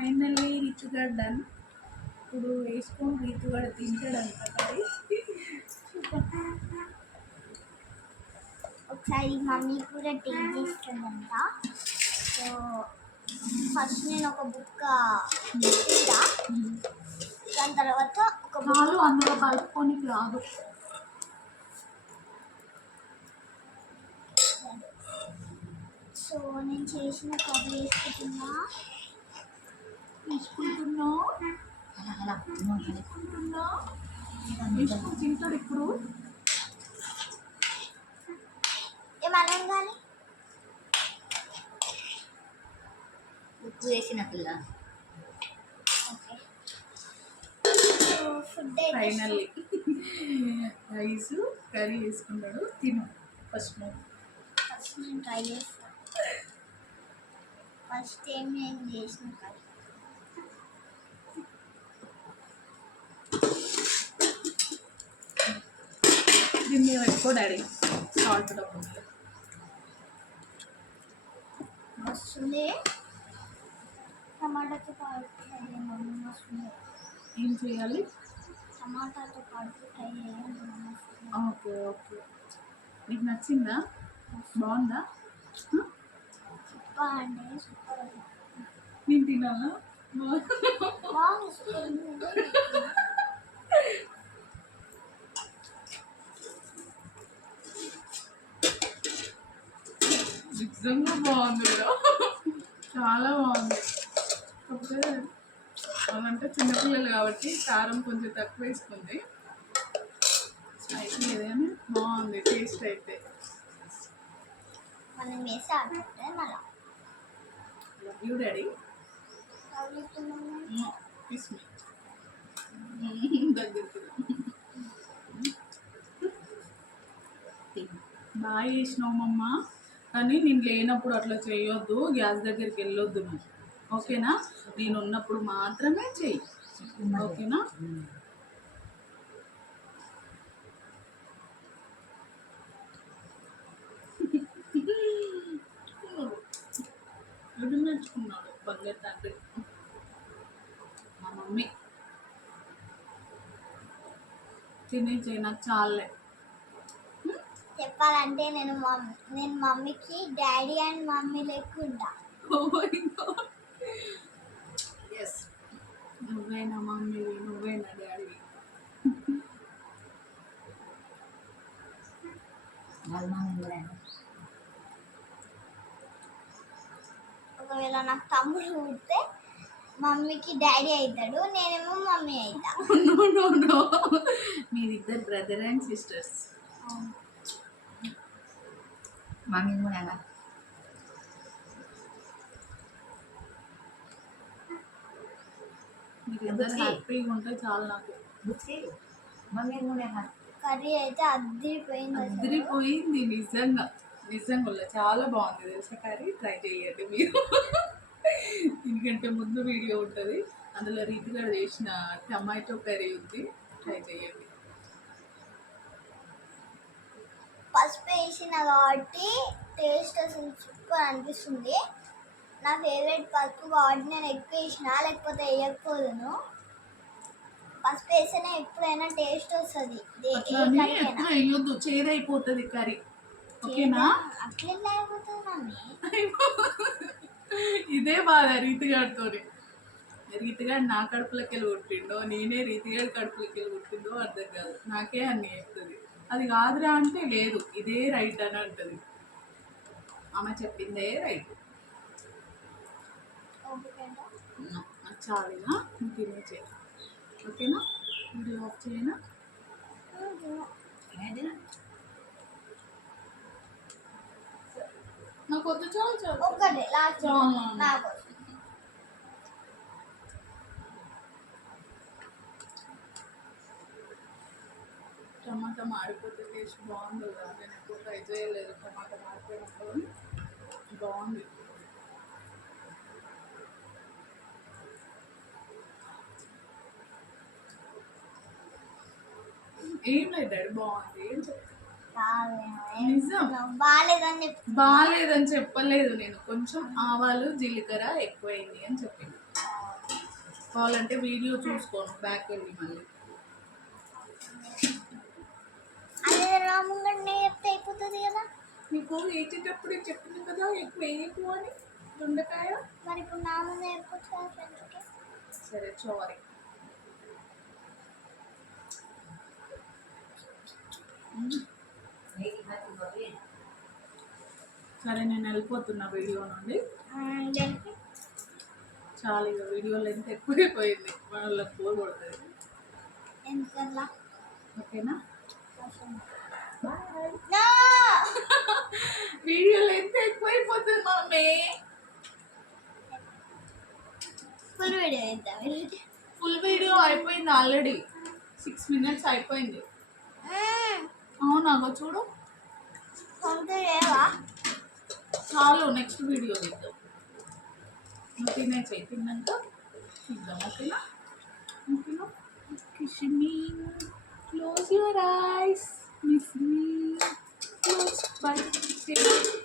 Finally రిచుగాడు done. ఇప్పుడు వేసుకొని రిచుగాడు తింటాడంట curry. ఒకసారి మమ్మీ కూడా టేస్ట్ చేస్తుందంట. సో ఫస్ట్ నేను ఒక బుక్క తింటా, దాని తర్వాత ఒక పాలు అందులో కలుపుకొని రాదు. సో నేను చేసిన కర్రీ వేసుకుంటున్నా. తింటాడు ఇప్పుడు. ఏమన్నా కానీ ఉప్పు వేసిన పిల్ల. Okay. So food finally rice curry వేసుకున్నాడు. తిను ఫస్ట్ నేను ట్రై చేస్తాను. ఫస్ట్ టైం నేను చేసిన కర్రీ. దీన్ని పెట్టుకో డాడీ. సాల్ట్ డబ్బులు వస్తుంది. టమాటాతో పాటు ఫ్రై చేయమని వస్తుంది. ఏం చేయాలి? టమాటాతో పాటు ఫ్రై చేయాలి. Okay okay. నీకు నచ్చిందా? బాగుందా? సూపర్ అండి, సూపర్. నేను తినాలా? బాగుంది, సూపర్. నిజంగా బాగుంది కదా, చాలా బాగుంది. కాకపోతే వాళ్ళంటే చిన్నపిల్లలు కాబట్టి కారం కొంచెం తక్కువ వేసుకుంది. స్పైసీ ఏదైనా బాగుంది టేస్ట్ అయితే. మనం వేసి ఆడుతుంటే మళ్ళీ love you daddy. Kiss me దగ్గరికి. బాగా చేసినావు మమ్మ, కానీ నేను లేనప్పుడు అట్లా చేయొద్దు. గ్యాస్ దగ్గరికి వెళ్ళొద్దు నువ్వు, ఓకేనా? నేను ఉన్నప్పుడు మాత్రమే చెయ్యి, ఓకేనా? ఎడు నేర్చుకున్నాడు బంగారు తండ్రి మా మమ్మీ. తినేసి నాకు చాలే. చెప్పాలంటే నేను మమ్మీకి డాడీ అండ్ మమ్మీ లెక్క ఉంటా. ఎస్, నువ్వేనా మమ్మీవి, నువ్వేనా డాడీవి. ఒకవేళ నాకు తమ్ముడు పుడితే మమ్మీకి డాడీ అవుతాడు, నేనేమో మమ్మీ అవుతా. నో నో నో, మీరిద్దరు బ్రదర్ అండ్ సిస్టర్స్. మమ్మీ కూడా మీరిద్దరు హ్యాపీగా ఉంటే చాలు నాకు. మమ్మీ కూడా కర్రీ అయితే అద్దరిపోయింది. అదిరిపోయింది నిజంగా, నిజంగా చాలా బాగుంది తెలుసా కర్రీ. ట్రై చేయండి మీరు. దీనికంటే ముందు వీడియో ఉంటుంది, అందులో రీతిగా చేసిన టమాటో కర్రీ ఉంది, ట్రై చేయండి. పసుపు వేసిన కాబట్టి టేస్ట్ అసలు సూపర్ అనిపిస్తుంది. నా ఫేవరెట్ పసుపు కాబట్టి నేను ఎక్కువ వేసిన, లేకపోతే వేయకపోదును. పసుపు వేస్తేనే ఎప్పుడైనా టేస్ట్ వస్తుంది. వేయొద్దు, చేదైపోతుంది కర్రీ, ఓకేనా? అట్లా అయిపోతుంది మమ్మీ. ఇదే బాధ రీతిగాడితో. రీతిగాడు నా కడుపులోకి వెళ్ళి కొట్టిండో, నేనే రీతిగాడి కడుపులోకి వెళ్ళి కొట్టిండో అర్థం కాదు. నాకే అన్నీ చెప్తుంది. అది కాదురా అంటే లేదు, ఇదే రైట్ అని అంటుంది. ఆమె చెప్పిందే రైట్. నాకు చాలినా, నువ్వు తినేసే, ఓకేనా? వీడియో ఆఫ్ చేయనా? నాకు వద్దు, చాలు చాలు. ఒక్కటే లాస్ట్ నాకు టమాటా మాడిపోతే టేస్ట్ బాగుంది కదా. నేను ఎక్కువ ట్రై చేయలేదు టమాటా మాడిపోయినప్పుడు. బాగుంది. ఏం లేదు డాడీ, బాగుంది. ఏం నిజం బాగాలేదని చెప్పలేదు నేను. కొంచెం ఆవాలు జీలకర్ర ఎక్కువైంది అని చెప్పింది. కావాలంటే వీడియో చూసుకోను బ్యాక్ వెళ్ళి మళ్ళీ. అదే రాముంగడిని చెప్తే అయిపోతుంది కదా. నీకు వేసేటప్పుడు చెప్పింది కదా ఎక్కువ వేయకు అని దొండకాయ. మరి ఇప్పుడు నా ముందు చెప్పొచ్చు కదా ఫ్రెండ్స్కి. సరే సారీ. సరే నేను వెళ్ళిపోతున్నా వీడియో నుండి. దానికి చాలా ఇక వీడియో లెంత్ ఎక్కువైపోయింది, వాళ్ళకి బోర్ కొడుతుంది. ఎందుకల్లా ఓకేనా? No! వీడియో లెంత్ ఎక్కువైపోతుంది మమ్మీ. ఫుల్ వీడియో ఇద్దాం. ఫుల్ వీడియో అయిపోయింది ఆల్రెడీ, 6 minutes అయిపోయింది. అవునా చూడు, పంపేవా? చాలు నెక్స్ట్ వీడియో ఇద్దాం. నువ్వు తినేసేయి, తిన్నాక ఇద్దాం. ఓకేనా? ఓకేనా? Kiss me, close your eyes, miss me, close, bye.